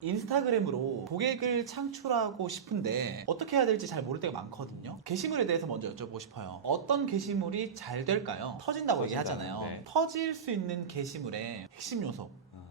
인스타그램으로 고객을 창출하고 싶은데 어떻게 해야 될지 잘 모를 때가 많거든요. 게시물에 대해서 먼저 여쭤보고 싶어요. 어떤 게시물이 잘 될까요? 터진다고 얘기하잖아요. 네. 터질 수 있는 게시물의 핵심 요소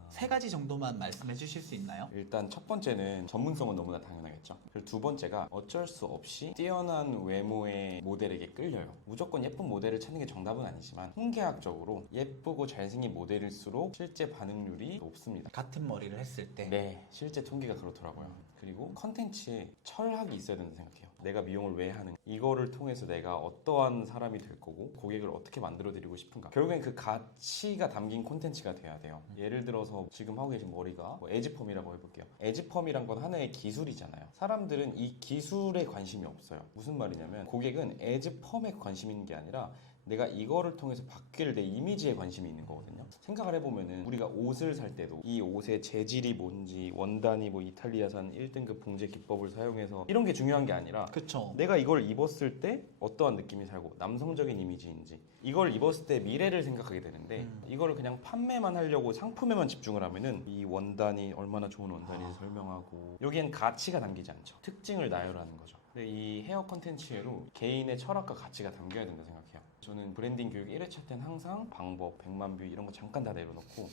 세 가지 정도만 말씀해 주실 수 있나요? 일단 첫 번째는 전문성은 너무나 당연하겠죠. 그리고 두 번째가 어쩔 수 없이 뛰어난 외모의 모델에게 끌려요. 무조건 예쁜 모델을 찾는 게 정답은 아니지만 통계학적으로 예쁘고 잘생긴 모델일수록 실제 반응률이 높습니다. 같은 머리를 했을 때 네, 실제 통계가 그렇더라고요. 그리고 컨텐츠에 철학이 있어야 된다고 생각해요. 내가 미용을 왜 하는가, 이거를 통해서 내가 어떠한 사람이 될 거고 고객을 어떻게 만들어 드리고 싶은가, 결국엔 그 가치가 담긴 콘텐츠가 돼야 돼요. 예를 들어서 지금 하고 계신 머리가 에지펌이라고 해볼게요. 에지펌이란 건 하나의 기술이잖아요. 사람들은 이 기술에 관심이 없어요. 무슨 말이냐면 고객은 에지펌에 관심 있는 게 아니라 내가 이거를 통해서 바뀔 내 이미지에 관심이 있는 거거든요. 생각을 해보면은 우리가 옷을 살 때도 이 옷의 재질이 뭔지, 원단이 뭐 이탈리아산 1등급 봉제 기법을 사용해서 이런 게 중요한 게 아니라 그쵸. 내가 이걸 입었을 때 어떠한 느낌이 살고 남성적인 이미지인지, 이걸 입었을 때 미래를 생각하게 되는데 이거를 그냥 판매만 하려고 상품에만 집중을 하면은 이 원단이 얼마나 좋은 원단인지 설명하고 여기엔 가치가 담기지 않죠. 특징을 나열하는 거죠. 근데 이 헤어 컨텐츠에도 개인의 철학과 가치가 담겨야 된다 생각해요. 저는 브랜딩 교육 1회차 때는 항상 방법, 100만 뷰 이런 거 잠깐 다 내려놓고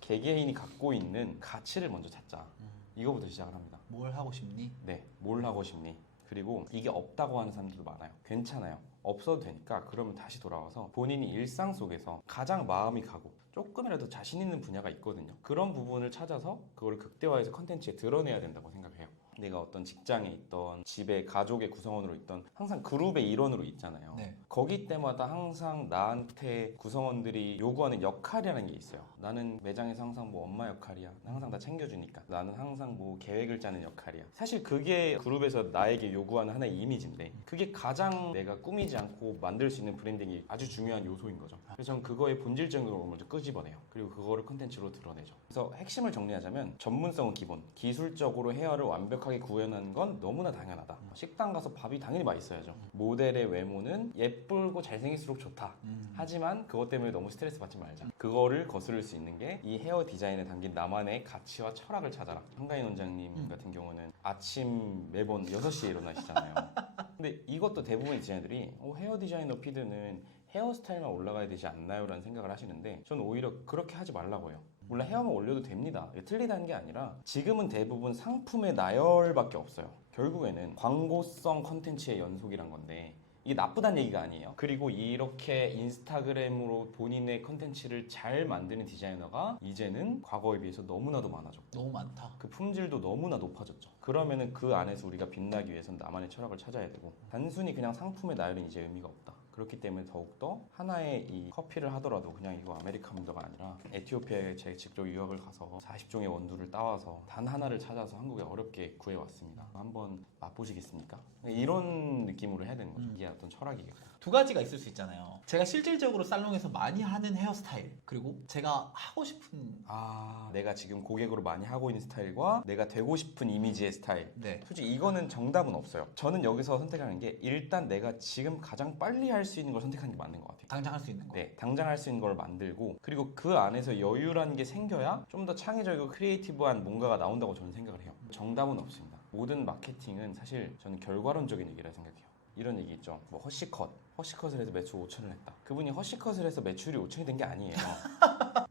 개개인이 갖고 있는 가치를 먼저 찾자. 이거부터 시작을 합니다. 뭘 하고 싶니? 네, 뭘 하고 싶니? 그리고 이게 없다고 하는 사람들도 많아요. 괜찮아요. 없어도 되니까 그러면 다시 돌아와서 본인이 일상 속에서 가장 마음이 가고 조금이라도 자신 있는 분야가 있거든요. 그런 부분을 찾아서 그걸 극대화해서 컨텐츠에 드러내야 된다고 생각해요. 내가 어떤 직장에 있던 집에 가족의 구성원으로 있던 항상 그룹의 일원으로 있잖아요. 네. 거기 때마다 항상 나한테 구성원들이 요구하는 역할이라는 게 있어요. 나는 매장에서 항상 뭐 엄마 역할이야. 항상 다 챙겨주니까. 나는 항상 뭐 계획을 짜는 역할이야. 사실 그게 그룹에서 나에게 요구하는 하나의 이미지인데 그게 가장 내가 꾸미지 않고 만들 수 있는 브랜딩이 아주 중요한 요소인 거죠. 그래서 저는 그거의 본질적인 걸 먼저 끄집어내요. 그리고 그거를 콘텐츠로 드러내죠. 그래서 핵심을 정리하자면 전문성은 기본, 기술적으로 헤어를 완벽하게 구현하는 건 너무나 당연하다. 식당 가서 밥이 당연히 맛있어야죠. 모델의 외모는 예쁘고 잘생길수록 좋다. 하지만 그것 때문에 너무 스트레스 받지 말자. 그거를 거스를 수 있는 게 이 헤어 디자인에 담긴 나만의 가치와 철학을 찾아라. 한가인 원장님 같은 경우는 아침 매번 6시에 일어나시잖아요. 근데 이것도 대부분의 디자이너들이 헤어 디자이너 피드는 헤어스타일만 올라가야 되지 않나요? 라는 생각을 하시는데 저는 오히려 그렇게 하지 말라고 해요. 물론 헤어만 올려도 됩니다. 이게 틀리다는 게 아니라 지금은 대부분 상품의 나열밖에 없어요. 결국에는 광고성 컨텐츠의 연속이란 건데 이게 나쁘다는 얘기가 아니에요. 그리고 이렇게 인스타그램으로 본인의 컨텐츠를 잘 만드는 디자이너가 이제는 과거에 비해서 너무나도 많아졌고 너무 많다. 그 품질도 너무나 높아졌죠. 그러면은 그 안에서 우리가 빛나기 위해서는 나만의 철학을 찾아야 되고 단순히 그냥 상품의 나열은 이제 의미가 없다. 그렇기 때문에 더욱더 하나의 이 커피를 하더라도 그냥 이거 아메리카노가 아니라 에티오피아에 제 직접 유학을 가서 40종의 원두를 따와서 단 하나를 찾아서 한국에 어렵게 구해왔습니다. 한번 맛보시겠습니까? 이런 느낌으로 해야 되는 거죠. 이게 어떤 철학이겠고. 두 가지가 있을 수 있잖아요. 제가 실질적으로 살롱에서 많이 하는 헤어스타일, 그리고 제가 하고 싶은 내가 지금 고객으로 많이 하고 있는 스타일과 내가 되고 싶은 이미지의 스타일. 네. 솔직히 이거는 정답은 없어요. 저는 여기서 선택하는 게 일단 내가 지금 가장 빨리 할 수 있는 걸 선택하는 게 맞는 것 같아요. 당장 할 수 있는 거. 네, 당장 할 수 있는 걸 만들고 그리고 그 안에서 여유라는 게 생겨야 좀 더 창의적이고 크리에이티브한 뭔가가 나온다고 저는 생각을 해요. 정답은 없습니다. 모든 마케팅은 사실 저는 결과론적인 얘기라 생각해요. 이런 얘기 있죠. 뭐 허쉬컷을 해서 매출 5천을 했다. 그분이 허쉬컷을 해서 매출이 5천이 된 게 아니에요.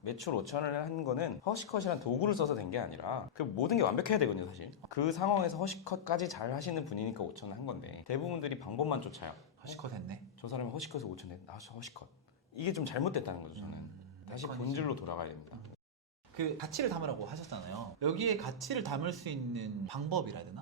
매출 5천을 한 거는 허쉬컷이란 도구를 써서 된 게 아니라 그 모든 게 완벽해야 되거든요, 사실. 그 상황에서 허쉬컷까지 잘 하시는 분이니까 5천을 한 건데 대부분들이 방법만 쫓아요. 허시컷 했네. 저 사람이 허쉬컷을 5천 냈, 나 허쉬컷. 이게 좀 잘못됐다는 거죠, 저는. 다시 본질로 돌아가야 됩니다. 그 가치를 담으라고 하셨잖아요. 여기에 가치를 담을 수 있는 방법이라 해야 되나?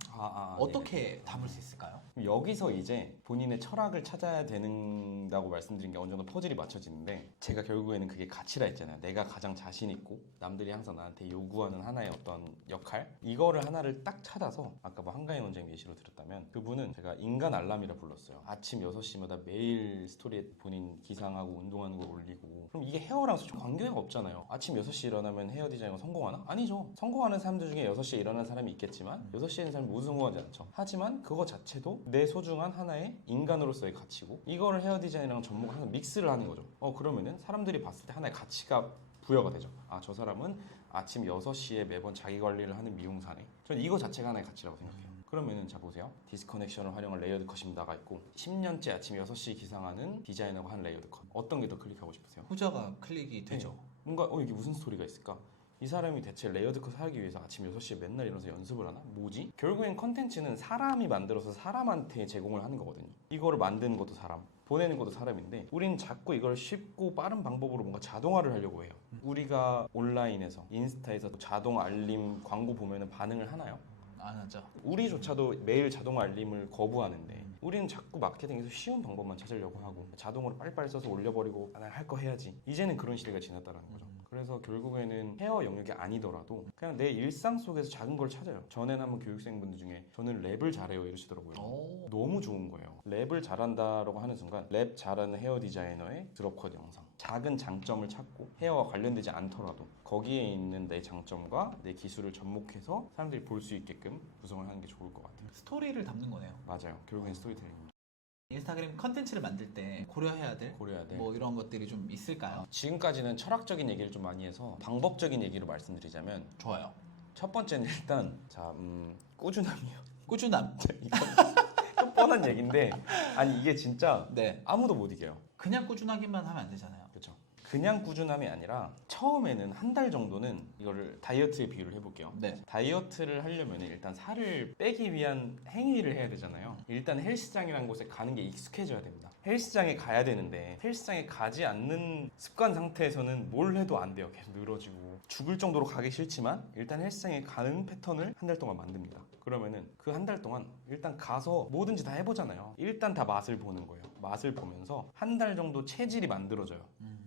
어떻게 담을 수 있을까요? 여기서 이제 본인의 철학을 찾아야 된다고 말씀드린 게 어느 정도 퍼즐이 맞춰지는데 제가 결국에는 그게 가치라 했잖아요. 내가 가장 자신 있고 남들이 항상 나한테 요구하는 하나의 어떤 역할, 이거를 하나를 딱 찾아서 아까 뭐 한가인 원장님 예시로 들었다면 그분은 제가 인간 알람이라 불렀어요. 아침 6시마다 매일 스토리에 본인 기상하고 운동하는 거 올리고. 그럼 이게 헤어랑 좀 관계가 없잖아요. 아침 6시 일어나면 헤어 디자이너가 성공하나? 아니죠. 성공하는 사람들 중에 6시에 일어나는 사람이 있겠지만 6시에 있는 사람이 모두 성공하지 않죠. 하지만 그거 자체도 내 소중한 하나의 인간으로서의 가치고 이거를 헤어 디자인이랑 전문가 항상 믹스를 하는 거죠. 그러면은 사람들이 봤을 때 하나의 가치가 부여가 되죠. 저 사람은 아침 6시에 매번 자기 관리를 하는 미용사네. 전 이거 자체가 하나의 가치라고 생각해요. 그러면은 자 보세요. 디스커넥션을 활용한 레이어드 컷이 나가 있고 10년째 아침 6시에 기상하는 디자이너가 한 레이어드 컷. 어떤 게 더 클릭하고 싶으세요? 후자가 클릭이 되죠. 뭔가 이게 무슨 스토리가 있을까? 이 사람이 대체 레이어드 컷을 하기 위해서 아침 6시에 맨날 일어나서 연습을 하나? 뭐지? 결국엔 컨텐츠는 사람이 만들어서 사람한테 제공을 하는 거거든요. 이거를 만드는 것도 사람, 보내는 것도 사람인데 우리는 자꾸 이걸 쉽고 빠른 방법으로 뭔가 자동화를 하려고 해요. 우리가 온라인에서 인스타에서 자동 알림 광고 보면은 반응을 하나요? 안 하죠. 우리조차도 매일 자동 알림을 거부하는데 우리는 자꾸 마케팅에서 쉬운 방법만 찾으려고 하고 자동으로 빨리빨리 써서 올려버리고 아, 할 거 해야지. 이제는 그런 시대가 지났다는 거죠. 그래서 결국에는 헤어 영역이 아니더라도 그냥 내 일상 속에서 작은 걸 찾아요. 전에는 한번 교육생분들 중에 저는 랩을 잘해요 이러시더라고요. 오. 너무 좋은 거예요. 랩을 잘한다라고 하는 순간 랩 잘하는 헤어 디자이너의 드롭컷 영상. 작은 장점을 찾고 헤어와 관련되지 않더라도 거기에 있는 내 장점과 내 기술을 접목해서 사람들이 볼 수 있게끔 구성을 하는 게 좋을 것 같아요. 스토리를 담는 거네요. 맞아요. 결국엔 스토리텔링입니다. 인스타그램 컨텐츠를 만들 때 고려해야 될 뭐 이런 것들이 좀 있을까요? 지금까지는 철학적인 얘기를 좀 많이 해서 방법적인 얘기로 말씀드리자면 좋아요. 첫 번째는 일단 꾸준함이요. 꾸준함. 이거 좀 뻔한 얘기인데 아니 이게 진짜 네. 아무도 못 이겨요. 그냥 꾸준하기만 하면 안 되잖아요. 그렇죠. 그냥 꾸준함이 아니라 처음에는 한 달 정도는 이거를 다이어트에 비유를 해볼게요. 네. 다이어트를 하려면 일단 살을 빼기 위한 행위를 해야 되잖아요. 일단 헬스장이라는 곳에 가는 게 익숙해져야 됩니다. 헬스장에 가야 되는데 헬스장에 가지 않는 습관 상태에서는 뭘 해도 안 돼요. 계속 늘어지고 죽을 정도로 가기 싫지만 일단 헬스장에 가는 패턴을 한 달 동안 만듭니다. 그러면은 그 한 달 동안 일단 가서 뭐든지 다 해보잖아요. 일단 다 맛을 보는 거예요. 맛을 보면서 한 달 정도 체질이 만들어져요.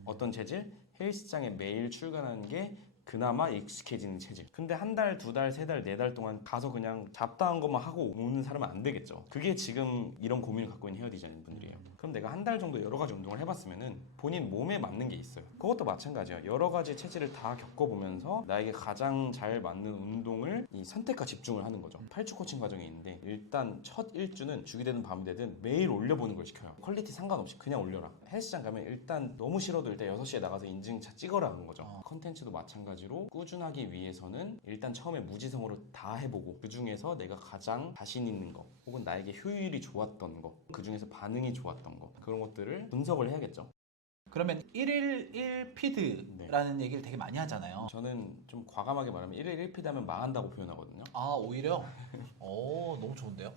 어떤 체질? 헬스장에 매일 출근하는 게 그나마 익숙해지는 체질. 근데 한 달, 두 달, 세 달, 네 달 동안 가서 그냥 잡다한 것만 하고 오는 사람은 안 되겠죠. 그게 지금 이런 고민을 갖고 있는 헤어 디자이너 분들이에요. 그럼 내가 한 달 정도 여러 가지 운동을 해봤으면은 본인 몸에 맞는 게 있어요. 그것도 마찬가지예요. 여러 가지 체질을 다 겪어보면서 나에게 가장 잘 맞는 운동을 이 선택과 집중을 하는 거죠. 8주 코칭 과정이 있는데 일단 첫 1주는 죽이 되든 밤이 되든 매일 올려보는 걸 시켜요. 퀄리티 상관없이 그냥 올려라. 헬스장 가면 일단 너무 싫어도 일단 6시에 나가서 인증차 찍어라 하는 거죠. 컨텐츠도 마찬가지로 꾸준하기 위해서는 일단 처음에 무지성으로 다 해보고 그 중에서 내가 가장 자신 있는 거 혹은 나에게 효율이 좋았던 거 그 중에서 반응이 좋았던 거 그런 것들을 분석을 해야겠죠. 그러면 1일 1피드라는 얘기를 되게 많이 하잖아요. 저는 좀 과감하게 말하면 1일 1피드 하면 망한다고 표현하거든요. 아, 오히려? 오, 너무 좋은데요?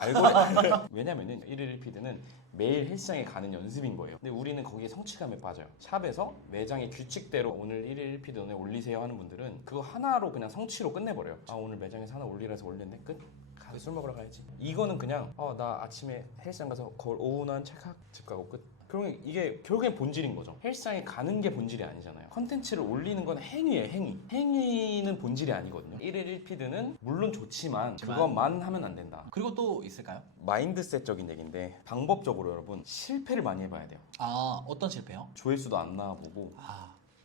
왜냐면은 1일 1피드는 매일 헬스장에 가는 연습인 거예요. 근데 우리는 거기에 성취감에 빠져요. 샵에서 매장의 규칙대로 오늘 1일 1피드 오늘 올리세요 하는 분들은 그거 하나로 그냥 성취로 끝내버려요. 아 오늘 매장에서 하나 올리라 해서 올렸네 끝? 가서 술 먹으러 가야지. 이거는 그냥 나 아침에 헬스장 가서 거울 오후난 찰칵 집 가고 끝. 그러면 이게 결국엔 본질인 거죠. 헬스장에 가는 게 본질이 아니잖아요. 컨텐츠를 올리는 건 행위예요, 행위. 행위는 본질이 아니거든요. 1일 1피드는 물론 좋지만 그것만 하면 안 된다. 그리고 또 있을까요? 마인드셋적인 얘기인데 방법적으로 여러분 실패를 많이 해봐야 돼요. 아, 어떤 실패요? 조회수도 안 나와보고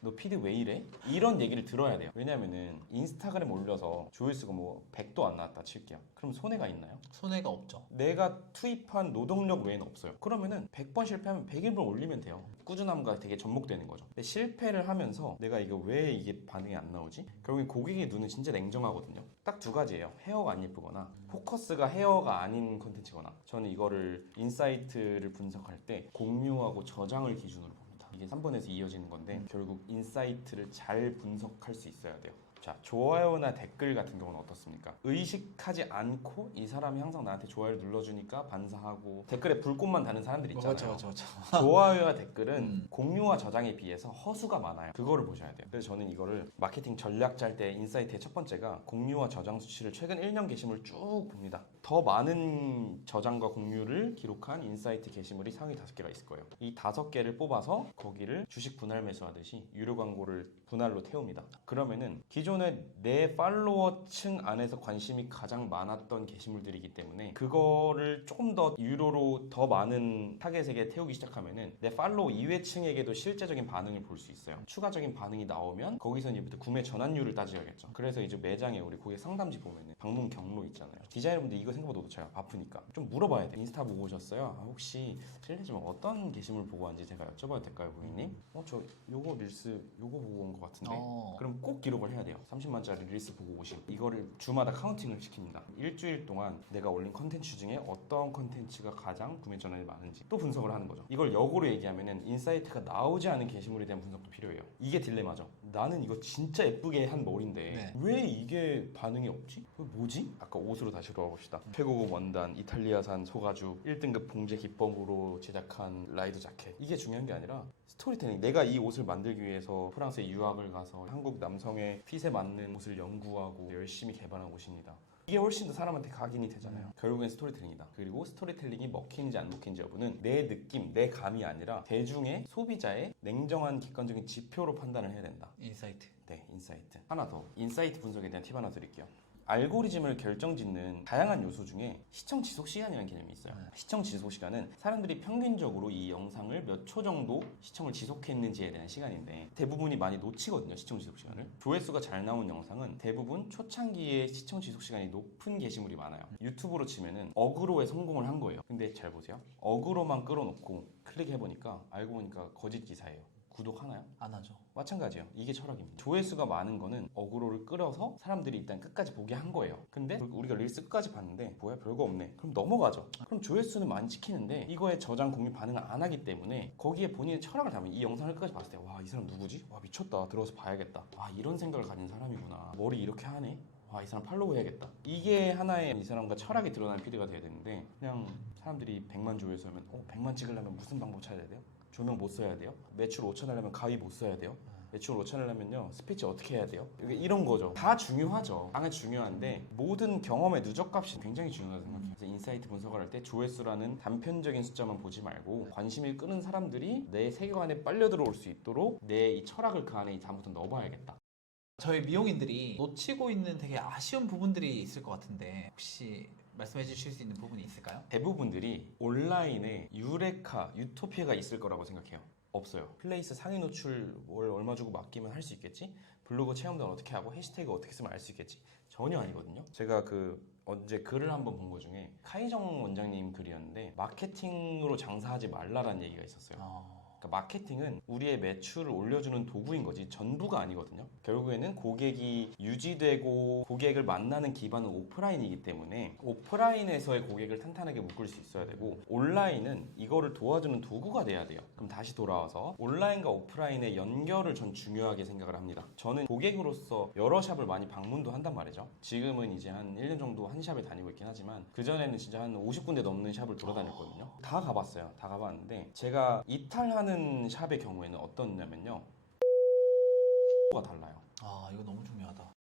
너 피드 왜 이래? 이런 얘기를 들어야 돼요. 왜냐면은 인스타그램 올려서 조회수가 뭐 100도 안 나왔다 칠게요. 그럼 손해가 있나요? 손해가 없죠. 내가 투입한 노동력 외에는 없어요. 그러면은 100번 실패하면 101번 올리면 돼요. 꾸준함과 되게 접목되는 거죠. 근데 실패를 하면서 내가 왜 이게 반응이 안 나오지? 결국엔 고객의 눈은 진짜 냉정하거든요. 딱 두 가지예요. 헤어가 안 예쁘거나 포커스가 헤어가 아닌 컨텐츠거나. 저는 이거를 인사이트를 분석할 때 공유하고 저장을 기준으로 봅니다. 이게 3번에서 이어지는 건데 결국 인사이트를 잘 분석할 수 있어야 돼요. 자, 좋아요나 댓글 같은 경우는 어떻습니까? 의식하지 않고 이 사람이 항상 나한테 좋아요를 눌러주니까 반사하고 댓글에 불꽃만 다는 사람들 있잖아요. 그렇죠. 좋아요와 댓글은 공유와 저장에 비해서 허수가 많아요. 그거를 보셔야 돼요. 그래서 저는 이거를 마케팅 전략 짤 때 인사이트의 첫 번째가 공유와 저장 수치를 최근 1년 게시물을 쭉 봅니다. 더 많은 저장과 공유를 기록한 인사이트 게시물이 상위 5개가 있을 거예요. 이 5개를 뽑아서 거기를 주식 분할 매수하듯이 유료 광고를 분할로 태웁니다. 그러면은 기존에 내 팔로워층 안에서 관심이 가장 많았던 게시물들이기 때문에 그거를 조금 더 유료로 더 많은 타겟에게 태우기 시작하면은 내 팔로워 이외층에게도 실제적인 반응을 볼 수 있어요. 추가적인 반응이 나오면 거기서 이제부터 구매 전환율을 따져야겠죠. 그래서 이제 매장에 우리 고객 상담지 보면은 방문 경로 있잖아요. 디자이너분들 이거 생각보다 놓쳐요. 바쁘니까 좀 물어봐야 돼. 인스타 보고 오셨어요? 혹시 실례지만 어떤 게시물 보고 왔는지 제가 여쭤봐도 될까요, 고객님? 저 요거 릴스 요거 보고 온 것 같은데 어. 그럼 꼭 기록을 해야 돼요. 30만짜리 릴스 보고 50. 이거를 주마다 카운팅을 시킵니다. 일주일 동안 내가 올린 컨텐츠 중에 어떤 컨텐츠가 가장 구매 전환이 많은지 또 분석을 하는 거죠. 이걸 역으로 얘기하면은 인사이트가 나오지 않은 게시물에 대한 분석도 필요해요. 이게 딜레마죠. 나는 이거 진짜 예쁘게 한 머리인데 네. 왜 이게 반응이 없지? 뭐지? 아까 옷으로 다시 돌아가 봅시다. 최고급 원단 이탈리아산 소가죽 1등급 봉제 기법으로 제작한 라이드 자켓. 이게 중요한 게 아니라 스토리텔링. 내가 이 옷을 만들기 위해서 프랑스에 유학을 가서 한국 남성의 핏에 맞는 옷을 연구하고 열심히 개발한 옷입니다. 이게 훨씬 더 사람한테 각인이 되잖아요. 결국엔 스토리텔링이다. 그리고 스토리텔링이 먹히는지 안 먹히는지 여부는 내 느낌, 내 감이 아니라 대중의 소비자의 냉정한 객관적인 지표로 판단을 해야 된다. 인사이트. 네, 인사이트. 하나 더. 인사이트 분석에 대한 팁 하나 드릴게요. 알고리즘을 결정짓는 다양한 요소 중에 시청 지속 시간이라는 개념이 있어요. 시청 지속 시간은 사람들이 평균적으로 이 영상을 몇 초 정도 시청을 지속했는지에 대한 시간인데 대부분이 많이 놓치거든요, 시청 지속 시간을. 조회수가 잘 나온 영상은 대부분 초창기에 시청 지속 시간이 높은 게시물이 많아요. 유튜브로 치면은 어그로에 성공을 한 거예요. 근데 잘 보세요. 어그로만 끌어놓고 클릭해보니까 알고 보니까 거짓 기사예요. 구독하나요? 안 하죠. 마찬가지예요. 이게 철학입니다. 조회수가 많은 거는 어그로를 끌어서 사람들이 일단 끝까지 보게 한 거예요. 근데 우리가 릴스 끝까지 봤는데 뭐야 별거 없네. 그럼 넘어가죠. 그럼 조회수는 많이 찍히는데 이거에 저장 공유 반응을 안 하기 때문에 거기에 본인의 철학을 담은 이 영상을 끝까지 봤을 때 와, 이 사람 누구지? 와, 미쳤다. 들어가서 봐야겠다. 와, 이런 생각을 가진 사람이구나. 머리 이렇게 하네. 와, 이 사람 팔로우 해야겠다. 이게 하나의 이 사람과 철학이 드러나는 피드가 돼야 되는데 그냥 사람들이 100만 조회수하면 100만 찍으려면 무슨 방법 찾아야 돼요? 조명 못 써야 돼요? 매출 5천 하려면 가위 못 써야 돼요? 매출 5천 하려면요 스피치 어떻게 해야 돼요? 이런 거죠. 다 중요하죠. 당연히 중요한데 모든 경험의 누적값이 굉장히 중요하다고 생각해요. 그래서 인사이트 분석을 할 때 조회수라는 단편적인 숫자만 보지 말고 관심을 끄는 사람들이 내 세계관에 빨려 들어올 수 있도록 내 이 철학을 그 안에 다음부터 넣어봐야겠다. 저희 미용인들이 놓치고 있는 되게 아쉬운 부분들이 있을 것 같은데 혹시 말씀해 주실 수 있는 부분이 있을까요? 대부분들이 온라인에 유레카, 유토피아가 있을 거라고 생각해요. 없어요. 플레이스 상위 노출 월 얼마 주고 맡기면 할 수 있겠지? 블로그 체험단 어떻게 하고 해시태그 어떻게 쓰면 알 수 있겠지? 전혀 아니거든요. 제가 언제 글을 한번 본 것 중에 카이정 원장님 글이었는데 마케팅으로 장사하지 말라라는 얘기가 있었어요. 그러니까 마케팅은 우리의 매출을 올려주는 도구인 거지 전부가 아니거든요. 결국에는 고객이 유지되고 고객을 만나는 기반은 오프라인이기 때문에 오프라인에서의 고객을 탄탄하게 묶을 수 있어야 되고 온라인은 이거를 도와주는 도구가 돼야 돼요. 그럼 다시 돌아와서 온라인과 오프라인의 연결을 전 중요하게 생각을 합니다. 저는 고객으로서 여러 샵을 많이 방문도 한단 말이죠. 지금은 이제 한 1년 정도 한 샵에 다니고 있긴 하지만 그전에는 진짜 한 50군데 넘는 샵을 돌아다녔거든요. 다 가봤어요. 다 가봤는데 제가 이탈하는 샵의 경우에는 어떻냐면요 가 달라요. 아, 이거 너무 중요하다.